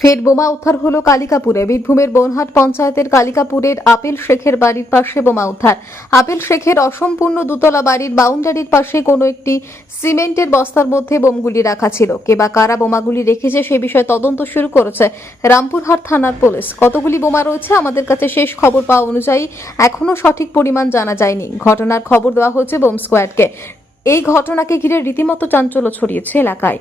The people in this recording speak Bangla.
ফের বোমা উদ্ধার হলো কালিকাপুরে। বীরভূমের বনহাট পঞ্চায়েতের কালিকাপুরের আপেল শেখের বাড়ির পাশে বোমা উদ্ধার। আপেল শেখের অসম্পূর্ণ দুতলা বাড়ির বাউন্ডারির পাশে কোনো একটি সিমেন্টের বস্তার মধ্যে বোমগুলি রাখা ছিল। কে বা কারা বোমাগুলি রেখেছে সে বিষয়ে তদন্ত শুরু করেছে রামপুরহাট থানার পুলিশ। কতগুলি বোমা রয়েছে আমাদের কাছে শেষ খবর পাওয়া অনুযায়ী এখনো সঠিক পরিমাণ জানা যায়নি। ঘটনার খবর দেওয়া হয়েছে বোম স্কোয়াডকে। এই ঘটনাকে ঘিরে রীতিমতো চাঞ্চল্য ছড়িয়েছে এলাকায়।